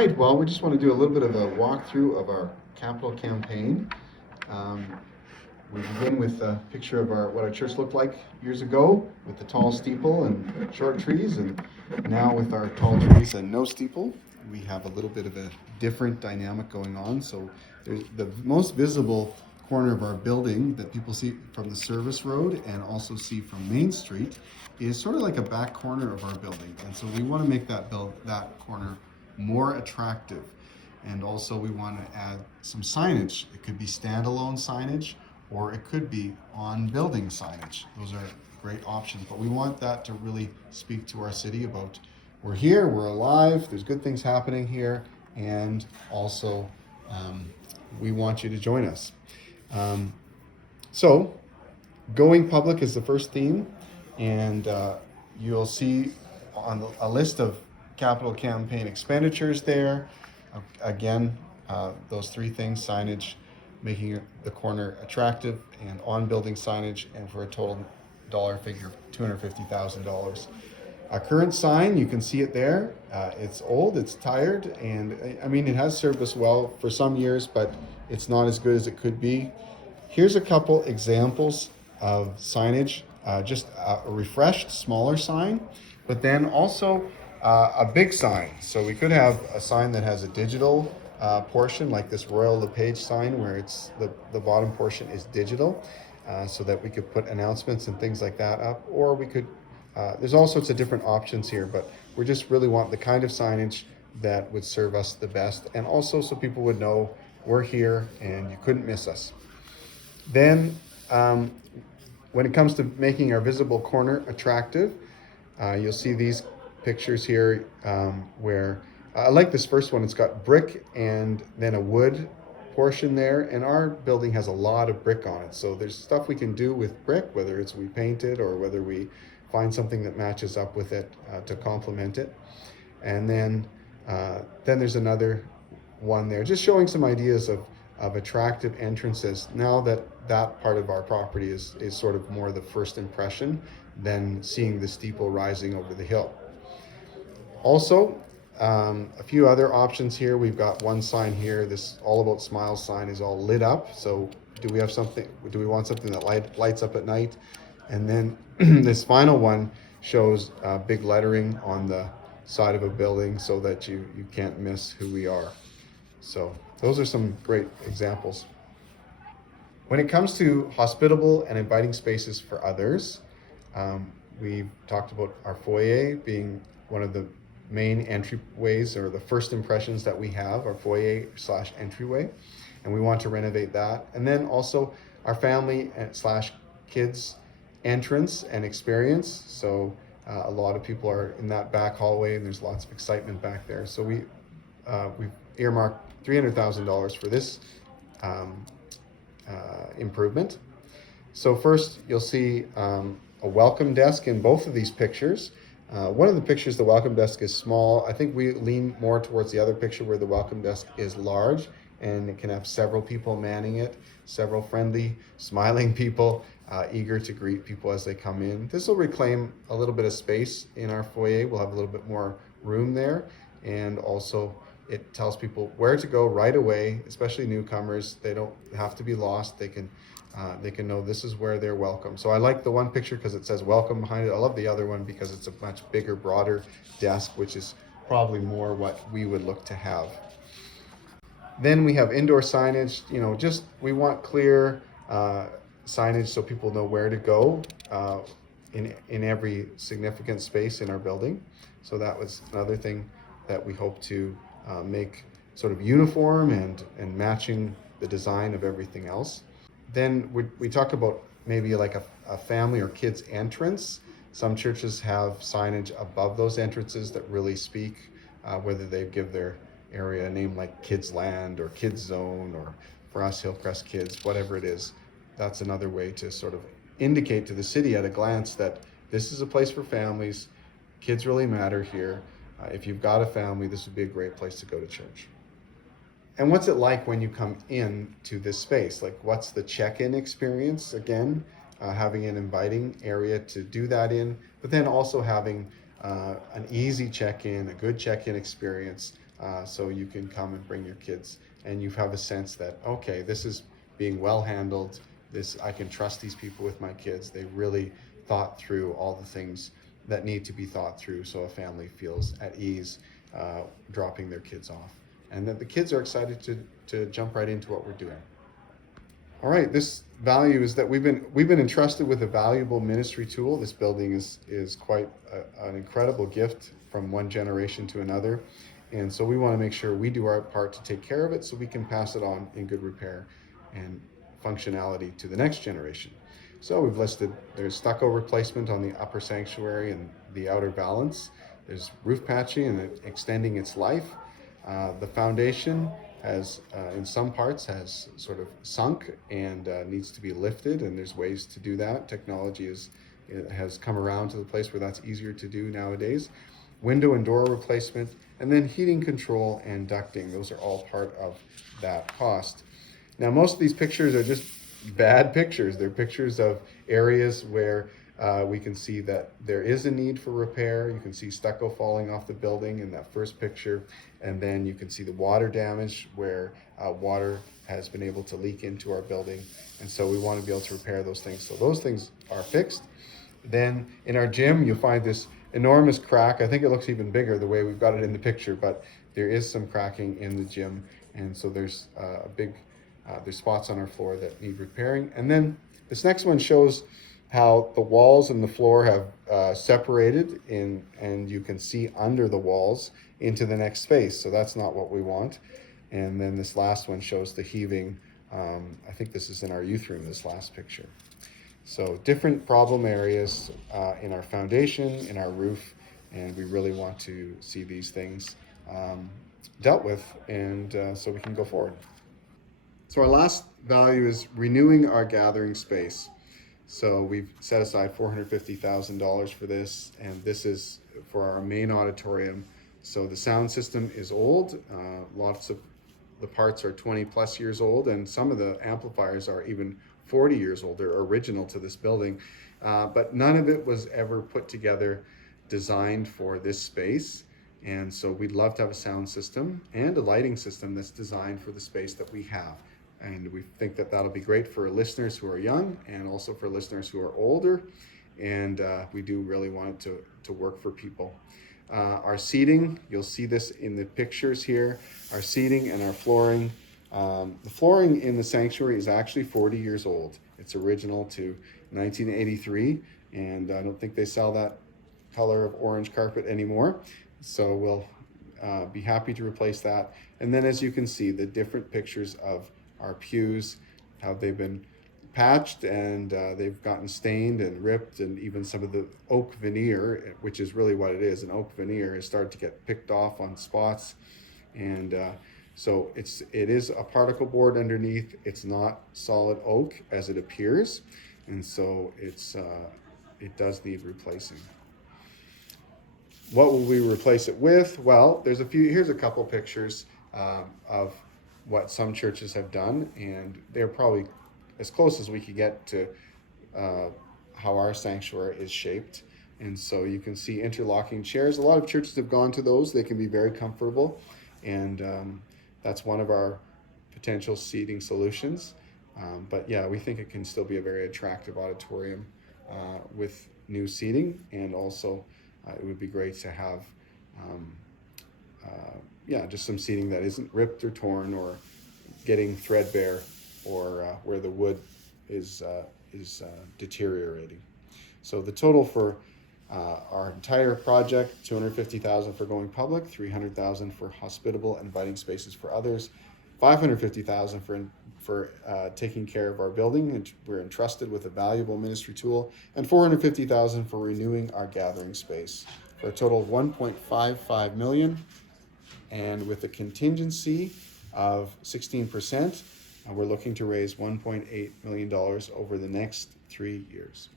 right, well, we just want to do a little bit of a walkthrough of our capital campaign. Um, we begin with a picture of what our church looked like years ago with the tall steeple and short trees, and now with our tall trees and no steeple. We have a little bit of a different dynamic going on. So there's the most visible corner of our building that people see from the service road and also see from Main Street is sort of like a back corner of our building. And so we want to make that corner more attractive. And also we want to add some signage. It could be standalone signage, or it could be on building signage. Those are great options, but we want that to really speak to our city about we're here, we're alive, there's good things happening here, and also we want you to join us. So going public is the first theme, and you'll see on a list of capital campaign expenditures there. Again, those three things: signage, making the corner attractive, and on building signage, and for a total dollar figure of $250,000. Our current sign, you can see it there. It's old, it's tired, and I mean, it has served us well for some years, but it's not as good as it could be. Here's a couple examples of signage, just a refreshed, smaller sign, but then also a big sign. So we could have a sign that has a digital portion, like this Royal LePage sign, where it's the bottom portion is digital, so that we could put announcements and things like that up. Or we could, there's all sorts of different options here, but we just really want the kind of signage that would serve us the best, and also so people would know we're here and you couldn't miss us. Then when it comes to making our visible corner attractive, you'll see these pictures here where I like this first one. It's got brick and then a wood portion there, and our building has a lot of brick on it. So there's stuff we can do with brick, whether it's we paint it or whether we find something that matches up with it to complement it. And then there's another one there, just showing some ideas of attractive entrances. Now that part of our property is sort of more the first impression than seeing the steeple rising over the hill. Also, a few other options here. We've got one sign here. This All About Smiles sign is all lit up. So do we want something that lights up at night? And then this final one shows big lettering on the side of a building so that you can't miss who we are. So those are some great examples. When it comes to hospitable and inviting spaces for others, we've talked about our foyer being one of the main entryways, or the first impressions that we have, our foyer/entryway, and we want to renovate that. And then also our family/kids entrance and experience. So a lot of people are in that back hallway, and there's lots of excitement back there. So we've earmarked $300,000 for this improvement. So first, you'll see a welcome desk in both of these pictures. One of the pictures, the welcome desk is small. I think we lean more towards the other picture where the welcome desk is large, and it can have several people manning it, several friendly, smiling people, eager to greet people as they come in. This will reclaim a little bit of space in our foyer. We'll have a little bit more room there, and also it tells people where to go right away, especially newcomers. They don't have to be lost. They can know this is where they're welcome. So I like the one picture because it says welcome behind it. I love the other one because it's a much bigger, broader desk, which is probably more what we would look to have. Then we have indoor signage. We want clear signage so people know where to go in every significant space in our building. So that was another thing that we hope to make sort of uniform and matching the design of everything else. Then we talk about maybe like a family or kids entrance. Some churches have signage above those entrances that really speak, whether they give their area a name like Kids Land or Kids Zone, or for us, Hillcrest Kids, whatever it is. That's another way to sort of indicate to the city at a glance that this is a place for families. Kids really matter here. If you've got a family, this would be a great place to go to church. And what's it like when you come in to this space? Like, what's the check-in experience? Again, having an inviting area to do that in, but then also having an easy check-in, a good check-in experience, so you can come and bring your kids, and you have a sense that, okay, this is being well handled. I can trust these people with my kids. They really thought through all the things that need to be thought through, so a family feels at ease dropping their kids off, and that the kids are excited to jump right into what we're doing. All right, this value is that we've been entrusted with a valuable ministry tool. This building is quite an incredible gift from one generation to another, and so we want to make sure we do our part to take care of it so we can pass it on in good repair and functionality to the next generation. So we've listed, there's stucco replacement on the upper sanctuary and the outer valance. There's roof patching and extending its life. The foundation has, in some parts, has sort of sunk and needs to be lifted, and there's ways to do that. Technology has come around to the place where that's easier to do nowadays. Window and door replacement, and then heating control and ducting. Those are all part of that cost. Now, most of these pictures are just bad pictures. They're pictures of areas where we can see that there is a need for repair. You can see stucco falling off the building in that first picture, and then you can see the water damage where water has been able to leak into our building, and so we want to be able to repair those things. So those things are fixed. Then in our gym, you'll find this enormous crack. I think it looks even bigger the way we've got it in the picture, but there is some cracking in the gym, and so there's there's spots on our floor that need repairing. And then this next one shows how the walls and the floor have separated and you can see under the walls into the next space. So that's not what we want. And then this last one shows the heaving. I think this is in our youth room, this last picture. So different problem areas in our foundation, in our roof, and we really want to see these things dealt with, and so we can go forward. So our last value is renewing our gathering space. So we've set aside $450,000 for this, and this is for our main auditorium. So the sound system is old. Lots of the parts are 20 plus years old, and some of the amplifiers are even 40 years old. They're original to this building, but none of it was ever put together, designed for this space. And so we'd love to have a sound system and a lighting system that's designed for the space that we have. And we think that that'll be great for listeners who are young and also for listeners who are older. And we do really want it to work for people. Our seating, you'll see this in the pictures here, our seating and our flooring. The flooring in the sanctuary is actually 40 years old. It's original to 1983, and I don't think they sell that color of orange carpet anymore. So we'll be happy to replace that. And then as you can see, the different pictures of our pews, how they've been patched and they've gotten stained and ripped, and even some of the oak veneer, which is really what it is, an oak veneer, has started to get picked off on spots. And so it is a particle board underneath. It's not solid oak as it appears, and so it does need replacing. What will we replace it with? Well, here's a couple pictures of what some churches have done, and they're probably as close as we could get to how our sanctuary is shaped. And so you can see interlocking chairs. A lot of churches have gone to those. They can be very comfortable, and that's one of our potential seating solutions. But yeah, we think it can still be a very attractive auditorium with new seating, and also it would be great to have just some seating that isn't ripped or torn or getting threadbare, or where the wood is deteriorating. So the total for our entire project, $250,000 for going public, $300,000 for hospitable and inviting spaces for others, $550,000 for taking care of our building, and we're entrusted with a valuable ministry tool, and $450,000 for renewing our gathering space, for a total of $1.55 million, and with a contingency of 16%, we're looking to raise $1.8 million over the next 3 years.